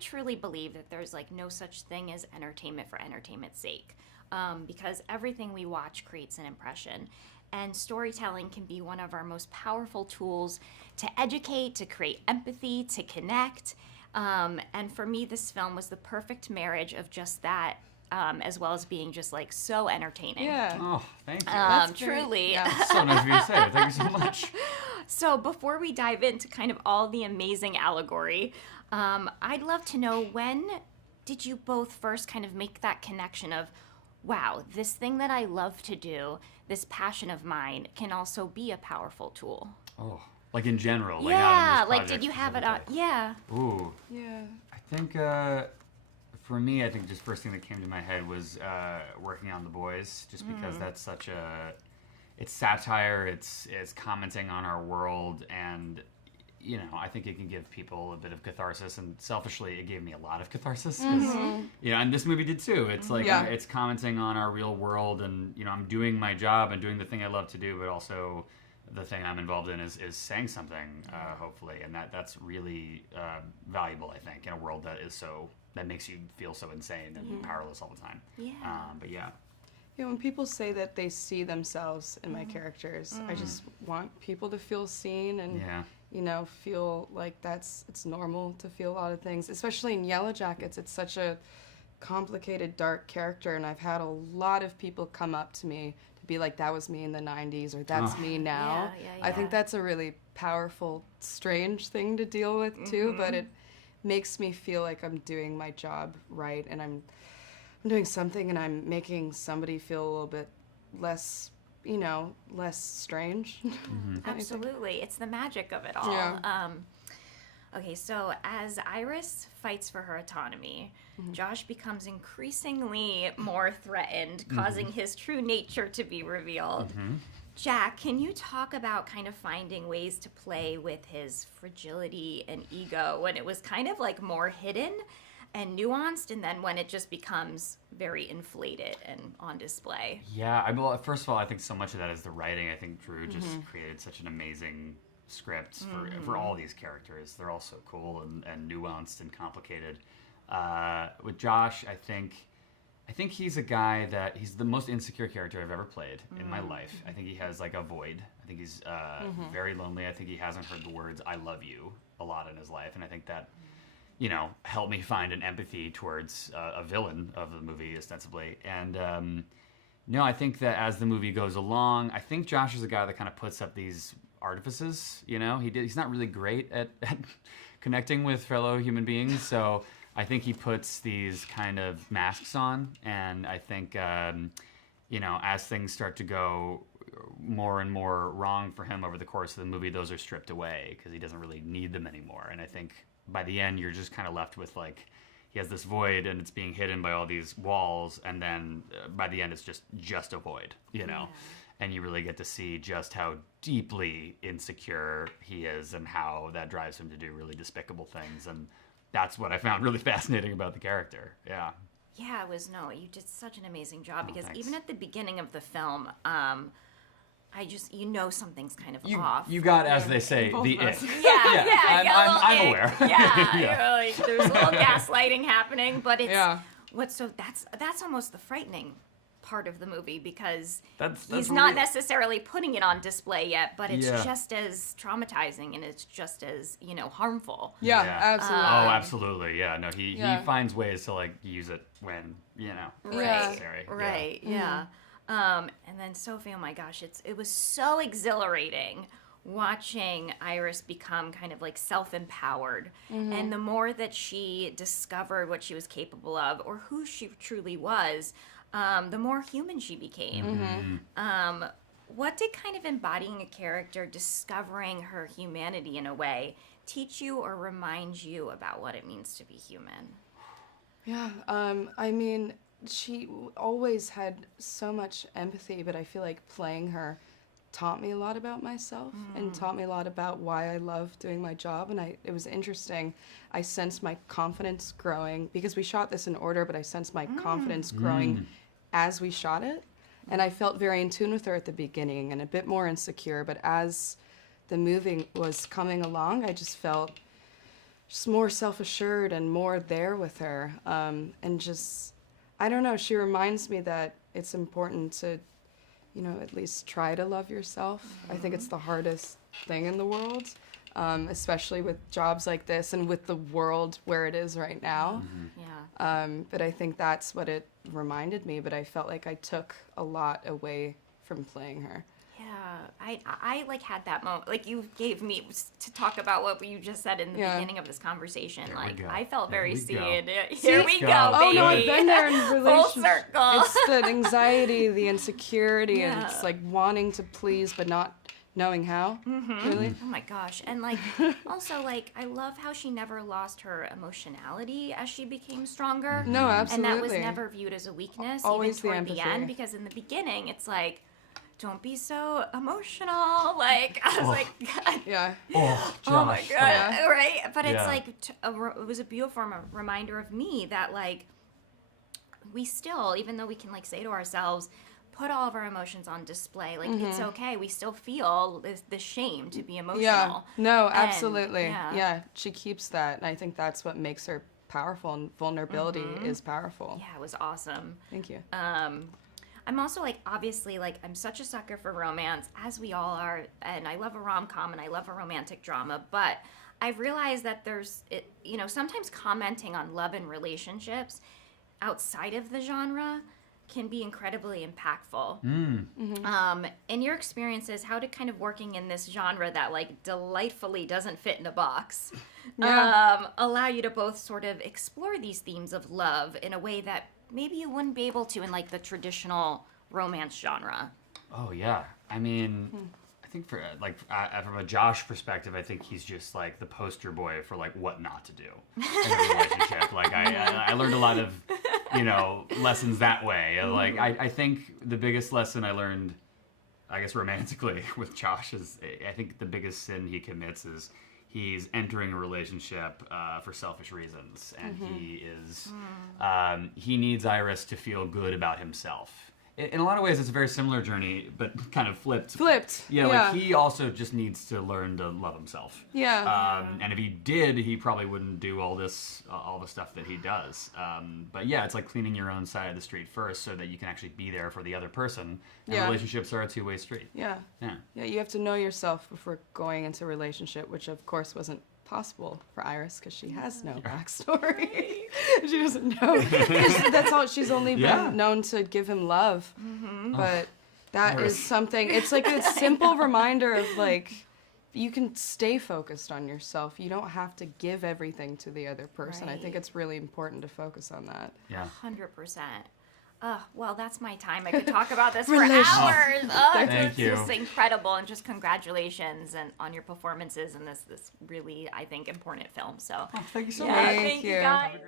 truly believe that there's like no such thing as entertainment for entertainment's sake, because everything we watch creates an impression. And storytelling can be one of our most powerful tools to educate, to create empathy, to connect. And for me, this film was the perfect marriage of just that, as well as being just like so entertaining. Yeah. Oh, thank you. Truly. Yeah. So nice of you to say it. Thank you so much. So before we dive into kind of all the amazing allegory, I'd love to know, when did you both first kind of make that connection of, wow, this thing that I love to do, this passion of mine, can also be a powerful tool? Oh, like in general. Like Yeah, not in this like project did you have it on? specifically. Yeah. Ooh. Yeah. I think for me, I think just first thing that came to my head was working on The Boys, just because that's such a, it's satire, it's commenting on our world, and you know, I think it can give people a bit of catharsis, and selfishly, it gave me a lot of catharsis, 'cause, you know, and this movie did too. It's like, it's commenting on our real world, and, you know, I'm doing my job and doing the thing I love to do, but also the thing I'm involved in is saying something, hopefully, and that's really valuable, I think, in a world that is so, that makes you feel so insane and powerless all the time. Yeah. But yeah. You know, when people say that they see themselves in my characters, I just want people to feel seen and, you know, feel like it's normal to feel a lot of things. Especially in Yellow Jackets, it's such a complicated, dark character, and I've had a lot of people come up to me to be like, that was me in the 90s, or that's me now. I think that's a really powerful, strange thing to deal with, too, but it makes me feel like I'm doing my job right, and I'm doing something, and I'm making somebody feel a little bit less, you know, less strange. Absolutely. It's the magic of it all. Yeah. Okay, so as Iris fights for her autonomy, Josh becomes increasingly more threatened, causing his true nature to be revealed. Jack, can you talk about kind of finding ways to play with his fragility and ego when it was kind of like more hidden and nuanced, and then when it just becomes very inflated and on display? Yeah, well, first of all, I think so much of that is the writing. I think Drew just created such an amazing script for all these characters. They're all so cool and nuanced and complicated. With Josh, I think he's a guy that he's the most insecure character I've ever played in my life. I think he has like a void. I think he's very lonely. I think he hasn't heard the words "I love you" a lot in his life, and I think that, you know, helped me find an empathy towards a villain of the movie, ostensibly. And no, I think that as the movie goes along, I think Josh is a guy that kind of puts up these artifices. You know, he's not really great at connecting with fellow human beings, so I think he puts these kind of masks on, and I think, you know, as things start to go more and more wrong for him over the course of the movie, those are stripped away because he doesn't really need them anymore. And I think by the end, you're just kind of left with, like, he has this void and it's being hidden by all these walls, and then by the end, it's just a void, you know? And you really get to see just how deeply insecure he is and how that drives him to do really despicable things. And that's what I found really fascinating about the character. Yeah. Yeah, you did such an amazing job, because thanks. even at the beginning of the film, you know something's kind of off. You got, as they say, the it. Yeah, I'm aware. Yeah, you're like, there's a little gaslighting happening, but it's that's almost the frightening part of the movie, because he's not necessarily putting it on display yet, but it's just as traumatizing and it's just as, you know, harmful. Yeah, absolutely. Absolutely. Yeah, no, he finds ways to, like, use it when, you know, necessary. Right, yeah. And then Sophie, oh my gosh, it was so exhilarating watching Iris become kind of like self-empowered. And the more that she discovered what she was capable of, or who she truly was, the more human she became. What did kind of embodying a character, discovering her humanity in a way, teach you or remind you about what it means to be human? Yeah, I mean, she always had so much empathy, but I feel like playing her taught me a lot about myself and taught me a lot about why I love doing my job. And it was interesting. I sensed my confidence growing, because we shot this in order, but I sensed my confidence growing as we shot it. And I felt very in tune with her at the beginning and a bit more insecure, but as the movie was coming along, I just felt just more self-assured and more there with her. And just, I don't know, she reminds me that it's important to, you know, at least try to love yourself. I think it's the hardest thing in the world, especially with jobs like this and with the world where it is right now. Yeah. But I think that's what it reminded me, but I felt like I took a lot away from playing her. Yeah, I like had that moment, like you gave me to talk about what you just said in the beginning of this conversation. There like, we go. I felt very seen. Here we go. go, Oh baby. no, I've been there in Full relationships. circle. It's the anxiety, the insecurity, and Yeah. it's like wanting to please but not knowing how. Really? Oh my gosh. And like, also like, I love how she never lost her emotionality as she became stronger. No, And that was absolutely. never viewed as a weakness, Always even toward the the empathy. end, because in the beginning, it's like, don't be so emotional. Like, I was like, God. Yeah. Oh, Oh my Josh. God, Yeah. right? But it's Yeah. like, it was a beautiful reminder of me that like, we still, even though we can like say to ourselves, put all of our emotions on display. Like, it's okay. We still feel the shame to be emotional. Yeah. No, And, absolutely. yeah. Yeah. She keeps that, and I think that's what makes her powerful, and vulnerability is powerful. Yeah, it was awesome. Thank you. I'm also like, obviously, like, I'm such a sucker for romance, as we all are, and I love a rom-com and I love a romantic drama, but I've realized that you know, sometimes commenting on love and relationships outside of the genre can be incredibly impactful. In your experiences, how did kind of working in this genre that like delightfully doesn't fit in a box allow you to both sort of explore these themes of love in a way that maybe you wouldn't be able to in like the traditional romance genre? Oh yeah, I mean, I think for like from a Josh perspective, I think he's just like the poster boy for like what not to do in a relationship. Like I learned a lot of, you know, lessons that way. Like I think the biggest lesson I learned, I guess romantically with Josh, is I think the biggest sin he commits is he's entering a relationship for selfish reasons, and he needs Iris to feel good about himself. In a lot of ways, it's a very similar journey, but kind of flipped. Yeah, like he also just needs to learn to love himself. Yeah. And if he did, he probably wouldn't do all the stuff that he does. But yeah, it's like cleaning your own side of the street first, so that you can actually be there for the other person. And relationships are a two-way street. Yeah. You have to know yourself before going into a relationship, which of course wasn't possible for Iris because she has no backstory. She doesn't know. That's all. She's only been known to give him love. But that is something. It's like a simple reminder of like, you can stay focused on yourself. You don't have to give everything to the other person. I think it's really important to focus on that. Yeah. 100%. Well, that's my time. I could talk about this for Relationship. hours. Thank you. It's incredible, and just congratulations on your performances in this really, I think, important film. So, Thank you so yeah, much. thank you you. guys.